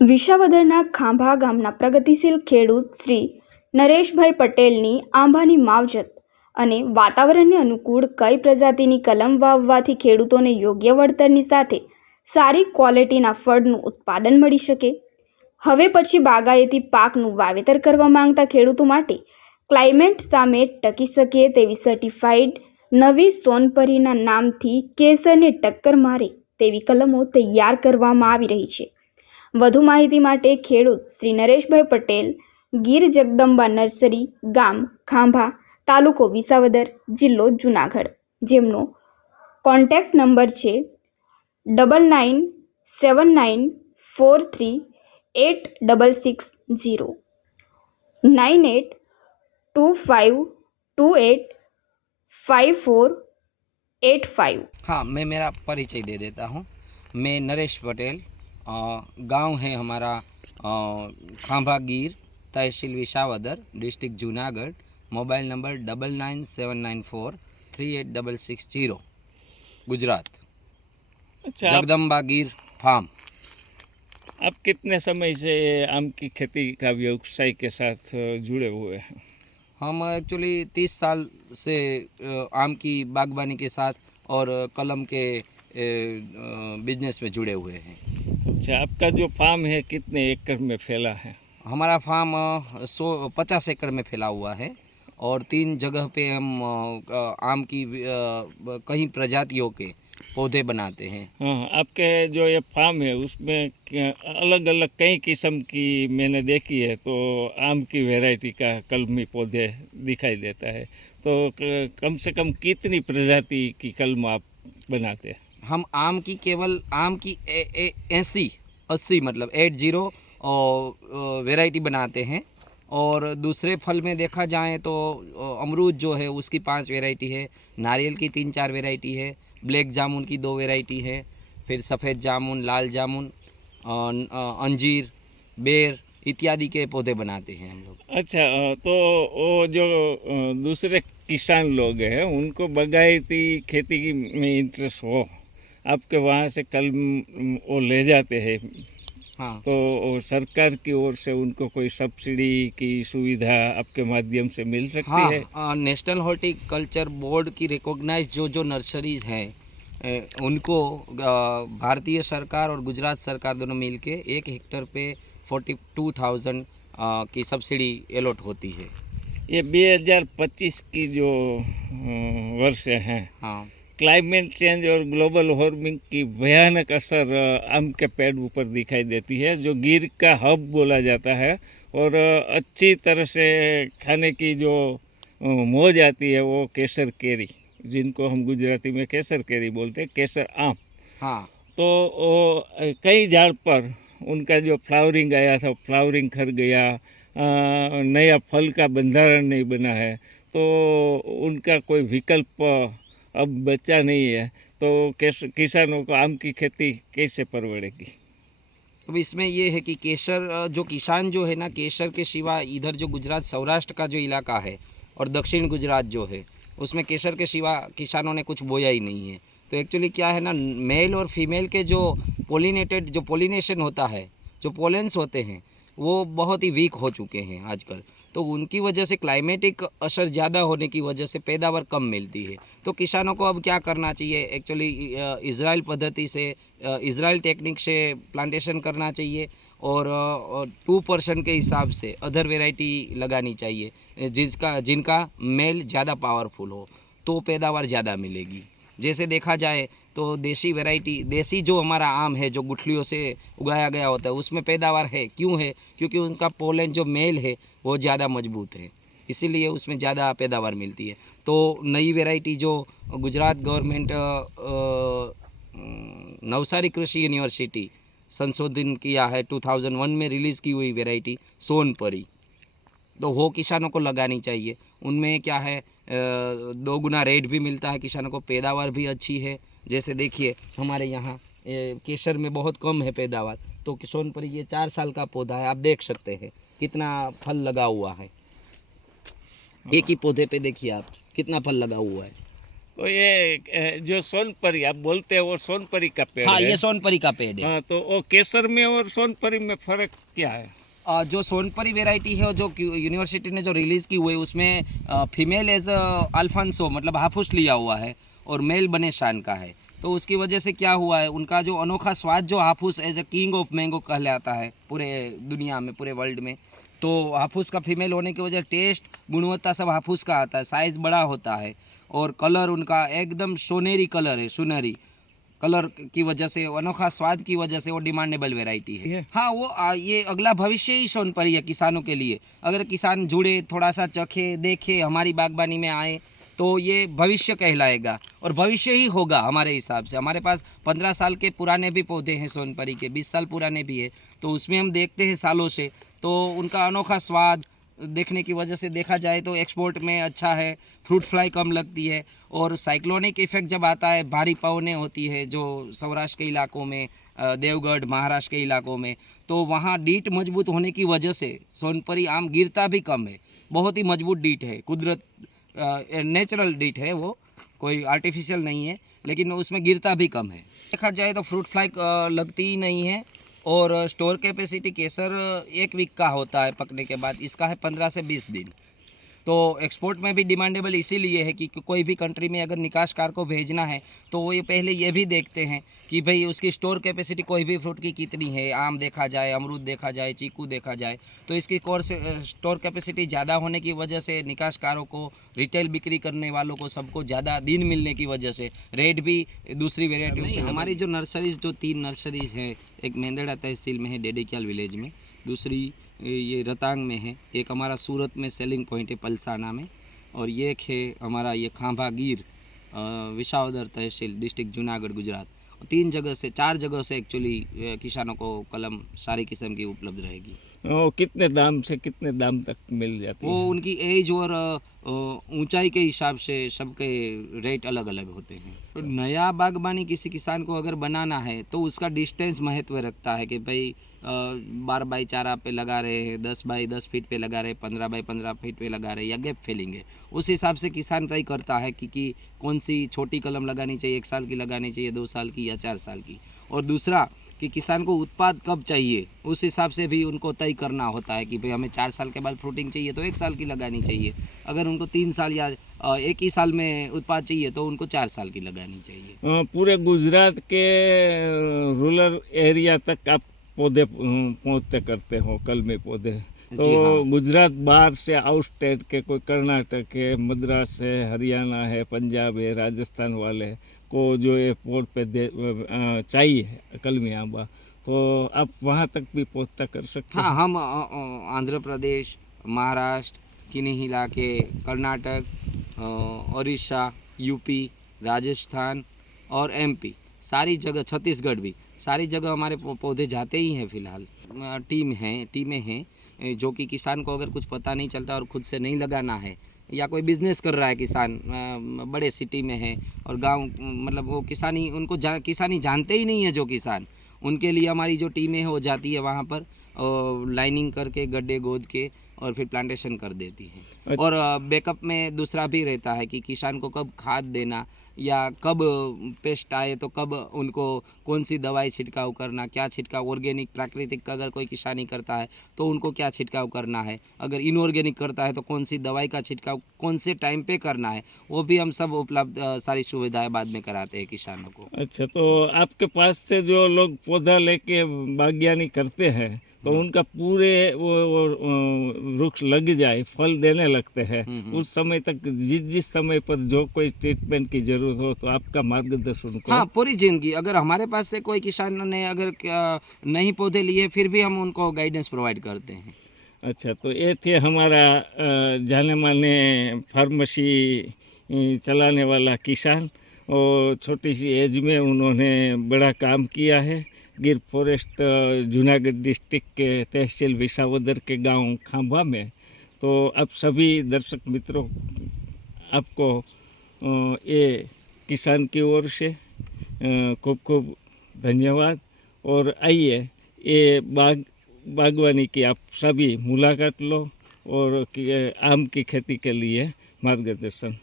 વિસાવદરના ખાંભા ગામના પ્રગતિશીલ ખેડૂત શ્રી નરેશભાઈ પટેલની આંબાની માવજત અને વાતાવરણને અનુકૂળ કઈ પ્રજાતિની કલમ વાવવાથી ખેડૂતોને યોગ્ય વળતરની સાથે સારી ક્વોલિટીના ફળનું ઉત્પાદન મળી શકે। હવે પછી બાગાયતી પાકનું વાવેતર કરવા માંગતા ખેડૂતો માટે ક્લાઇમેટ સામે ટકી શકે તેવી સર્ટિફાઈડ નવી સોનપરીના નામથી કેસરને ટક્કર મારે તેવી કલમો તૈયાર કરવામાં આવી રહી છે। વધુ માહિતી માટે ખેડૂત શ્રી નરેશભાઈ પટેલ, ગીર જગદંબા નર્સરી, ગામ ખાંભા, તાલુકો વિસાવદર, જિલ્લો જુનાગઢ, જેમનો કોન્ટેક્ટ નંબર છે 9979438660 9825285485। हाँ, मैं मेरा परिचय दे देता हूँ। मैं नरेश पटेल, गांव है हमारा खांभा गीर, तहसील Visavadar, district Junagadh. Mobile number 9979438660, Gujarat. अच्छा, जगदम्बा गीर फार्म। आप कितने समय से आम की खेती का व्यवसाय के साथ जुड़े हुए हैं? हम एक्चुअली 30 साल से आम की बागबानी के साथ और कलम के बिजनेस में जुड़े हुए हैं। अच्छा, आपका जो फार्म है कितने एकड़ में फैला है? हमारा फार्म 50 एकड़ में फैला हुआ है और 3 जगह पे हम आम की कई प्रजातियों के पौधे बनाते हैं। हाँ, आपके जो ये फार्म है उसमें अलग अलग कई किस्म की मैंने देखी है, तो आम की वैरायटी का कलमी पौधे दिखाई देता है। तो कम से कम कितनी प्रजाति की कलम आप बनाते हैं? हम आम की केवल आम की 80 मतलब 80 वैरायटी बनाते हैं। और दूसरे फल में देखा जाए तो अमरूद जो है उसकी 5 वैरायटी है, नारियल की 3-4 वैरायटी है, ब्लैक जामुन की 2 वैरायटी है, फिर सफ़ेद जामुन, लाल जामुन, अंजीर, बेर इत्यादि के पौधे बनाते हैं हम लोग। अच्छा, तो वो जो दूसरे किसान लोग हैं उनको बागायती खेती में इंटरेस्ट हो, आपके वहाँ से कलम वो ले जाते हैं, हाँ, तो सरकार की ओर से उनको कोई सब्सिडी की सुविधा आपके माध्यम से मिल सकती है? हाँ, नेशनल हॉर्टिकल्चर बोर्ड की रिकॉग्नाइज जो नर्सरीज हैं उनको भारतीय सरकार और गुजरात सरकार दोनों मिलके 1 हेक्टर पे 42,000 की सब्सिडी अलॉट होती है। ये 2025 की जो वर्ष हैं, हाँ, क्लाइमेट चेंज और ग्लोबल वार्मिंग की भयानक असर आम के पेड़ ऊपर दिखाई देती है, जो गिर का हब बोला जाता है। और अच्छी तरह से खाने की जो मौज आती है वो केसर केरी, जिनको हम गुजराती में केसर केरी बोलते हैं, केसर आम। हाँ, तो वो कई झाड़ पर उनका जो फ्लावरिंग आया था, फ्लावरिंग खर गया, नया फल का बंधारण नहीं बना है, तो उनका कोई विकल्प अब बचा नहीं है। तो किसानों को आम की खेती कैसे परवड़ेगी? अब इसमें ये है कि केसर जो किसान जो है ना, केसर के सिवा इधर जो गुजरात सौराष्ट्र का जो इलाका है और दक्षिण गुजरात जो है उसमें केसर के सिवा किसानों ने कुछ बोया ही नहीं है। तो एक्चुअली क्या है ना, मेल और फीमेल के जो पोलिनेशन होता है, जो पोलेंस होते हैं वो बहुत ही वीक हो चुके हैं आजकल। तो उनकी वजह से क्लाइमेटिक असर ज़्यादा होने की वजह से पैदावार कम मिलती है। तो किसानों को अब क्या करना चाहिए, एक्चुअली इजराइल पद्धति से, इजराइल टेक्निक से प्लांटेशन करना चाहिए और 2% के हिसाब से अदर वेराइटी लगानी चाहिए जिनका मेल ज़्यादा पावरफुल हो, तो पैदावार ज़्यादा मिलेगी। जैसे देखा जाए तो देसी वैरायटी, देसी जो हमारा आम है जो गुठलियों से उगाया गया होता है उसमें पैदावार है, क्यों है? क्योंकि उनका पोलन जो मेल है वो ज़्यादा मजबूत है, इसीलिए उसमें ज़्यादा पैदावार मिलती है। तो नई वैरायटी जो गुजरात गवर्नमेंट नवसारी कृषि यूनिवर्सिटी संशोधन किया है 2001 में रिलीज़ की हुई वैरायटी सोनपरी, तो वो किसानों को लगानी चाहिए। उनमें क्या है, 2 गुना रेट भी मिलता है किसानों को, पैदावार भी अच्छी है। जैसे देखिए हमारे यहाँ केसर में बहुत कम है पैदावार, तो सोनपरी ये 4 साल का पौधा है, आप देख सकते हैं कितना फल लगा हुआ है। एक ही पौधे पे देखिए आप कितना फल लगा हुआ है। तो ये जो सोनपरी आप बोलते हैं वो सोनपरी का पेड़ हाँ, है। ये सोनपरी का पेड़ है। हाँ, तो वो केसर में और सोनपरी में फर्क क्या है? जो सोनपरी वैरायटी है जो यूनिवर्सिटी ने जो रिलीज़ की हुई है उसमें फीमेल एज अल्फांसो मतलब हाफूस लिया हुआ है और मेल बने शान का है। तो उसकी वजह से क्या हुआ है, उनका जो अनोखा स्वाद जो Hapus as a king of mango कहलाता है पूरे दुनिया में, पूरे वर्ल्ड में, तो हाफूस का फीमेल होने की वजह टेस्ट गुणवत्ता सब हाफूस का आता है, साइज़ बड़ा होता है और कलर उनका एकदम सोनेरी कलर है, सुनहरी कलर की वजह से, अनोखा स्वाद की वजह से वो डिमांडेबल वैरायटी है। हाँ, वो ये अगला भविष्य ही सोनपरी है किसानों के लिए। अगर किसान जुड़े, थोड़ा सा चखे, देखे, हमारी बागबानी में आए तो ये भविष्य कहलाएगा और भविष्य ही होगा हमारे हिसाब से। हमारे पास 15 साल के पुराने भी पौधे हैं सोनपरी के, 20 साल पुराने भी है, तो उसमें हम देखते हैं सालों से, तो उनका अनोखा स्वाद देखने की वजह से देखा जाए तो एक्सपोर्ट में अच्छा है, फ्रूट फ्लाई कम लगती है और साइक्लोनिक इफेक्ट जब आता है, भारी पवनें होती है जो सौराष्ट्र के इलाकों में, देवगढ़ महाराष्ट्र के इलाकों में, तो वहाँ डीट मजबूत होने की वजह से सोनपरी आम गिरता भी कम है। बहुत ही मजबूत डीट है, कुदरत नेचुरल डीट है, वो कोई आर्टिफिशियल नहीं है, लेकिन उसमें गिरता भी कम है। देखा जाए तो फ्रूट फ्लाई लगती ही नहीं है और स्टोर कैपेसिटी केसर 1 वीक का होता है पकने के बाद, इसका है 15 से 20 दिन। तो एक्सपोर्ट में भी डिमांडेबल इसीलिए है कि कोई भी कंट्री में अगर निकासकार को भेजना है तो वो ये पहले ये भी देखते हैं कि भाई उसकी स्टोर कैपेसिटी कोई भी फ्रूट की कितनी है। आम देखा जाए, अमरूद देखा जाए, चीकू देखा जाए, तो इसकी स्टोर कैपेसिटी ज़्यादा होने की वजह से निकासकारों को, रिटेल बिक्री करने वालों को, सबको ज़्यादा दिन मिलने की वजह से रेट भी दूसरी वेराइटियों से। हमारी जो नर्सरीज, जो 3 नर्सरीज हैं, एक मेंदड़ा तहसील में है डेडिक्याल विलेज में, दूसरी ये रतांग में है, एक हमारा सूरत में सेलिंग पॉइंट है पलसाना में, और ये एक है हमारा ये खांभा गिर विसावदर तहसील डिस्ट्रिक्ट जूनागढ़ गुजरात। 3 जगह से, 4 जगह से एक्चुअली किसानों को कलम सारी किस्म की उपलब्ध रहेगी। कितने दाम से कितने दाम तक मिल जाती वो है? उनकी एज और ऊंचाई के हिसाब से सबके रेट अलग अलग होते हैं। तो नया बागबानी किसी किसान को अगर बनाना है तो उसका डिस्टेंस महत्व रखता है कि भाई 12 बाई 4 आप पे लगा रहे हैं, 10 बाई 10 फीट पे लगा रहे हैं, 15 बाई 15 फीट पे लगा रहे हैं, या गैप फिलिंग है। उस हिसाब से किसान तय करता है कि कौन सी छोटी कलम लगानी चाहिए, 1 साल की लगानी चाहिए, 2 साल की या 4 साल की। और दूसरा कि किसान को उत्पाद कब चाहिए, उस हिसाब से भी उनको तय करना होता है कि भाई हमें 4 साल के बाद फ्रूटिंग चाहिए तो 1 साल की लगानी चाहिए। अगर उनको 3 साल या 1 ही साल में उत्पाद चाहिए तो उनको 4 साल की लगानी चाहिए। पूरे गुजरात के रूरल एरिया तक आप पौधे पहुँचते करते हो, कलमी पौधे। तो जी हाँ। गुजरात बाहर से आउट स्टेट के, कोई कर्नाटक है, मद्रास है, हरियाणा है, पंजाब है, राजस्थान वाले को जो ये पोर्ट पे चाहिए कलमी आंबा, तो आप वहाँ तक भी पहुँचता कर सकते हैं? हाँ, हम आंध्र प्रदेश, महाराष्ट्र, किन्हीं इलाके, कर्नाटक, उड़ीसा, यूपी, राजस्थान और एमपी, सारी जगह, छत्तीसगढ़ भी, सारी जगह हमारे पौधे जाते ही हैं फ़िलहाल। टीमें हैं जो कि किसान को अगर कुछ पता नहीं चलता और खुद से नहीं लगाना है, या कोई बिज़नेस कर रहा है किसान, बड़े सिटी में है और गांव, मतलब वो किसानी, उनको किसानी जानते ही नहीं है जो किसान, उनके लिए हमारी जो टीमें हैं वो जाती है वहाँ पर और लाइनिंग करके, गड्ढे गोद के और फिर प्लांटेशन कर देती है। अच्छा। और बैकअप में दूसरा भी रहता है कि किसान को कब खाद देना, या कब पेस्ट आए तो कब उनको कौन सी दवाई छिड़काव करना, क्या छिड़काव, ऑर्गेनिक प्राकृतिक का अगर कोई किसानी करता है तो उनको क्या छिड़काव करना है, अगर इनऑर्गेनिक करता है तो कौन सी दवाई का छिड़काव कौन से टाइम पे करना है, वो भी हम सब उपलब्ध सारी सुविधाएं बाद में कराते हैं किसानों को। अच्छा, तो आपके पास से जो लोग पौधा लेके बागवानी करते हैं तो उनका पूरे वो वृक्ष लग जाए, फल देने लगते हैं, उस समय तक जिस समय पर जो कोई ट्रीटमेंट की जरूरत हो तो आपका मार्गदर्शन को। हाँ, पूरी जिंदगी अगर हमारे पास से कोई किसान ने अगर नहीं पौधे लिए फिर भी हम उनको गाइडेंस प्रोवाइड करते हैं। अच्छा, तो ये थे हमारा जाने माने फार्मेसी चलाने वाला किसान, और छोटी सी एज में उन्होंने बड़ा काम किया है। गिर फॉरेस्ट जूनागढ़ डिस्ट्रिक्ट के तहसील विसावदर के गांव खांभा में। तो अब सभी दर्शक मित्रों, आपको ये किसान की ओर से खूब खूब धन्यवाद। और आइए ये बागवानी की आप सभी मुलाकात लो और आम की खेती के लिए मार्गदर्शन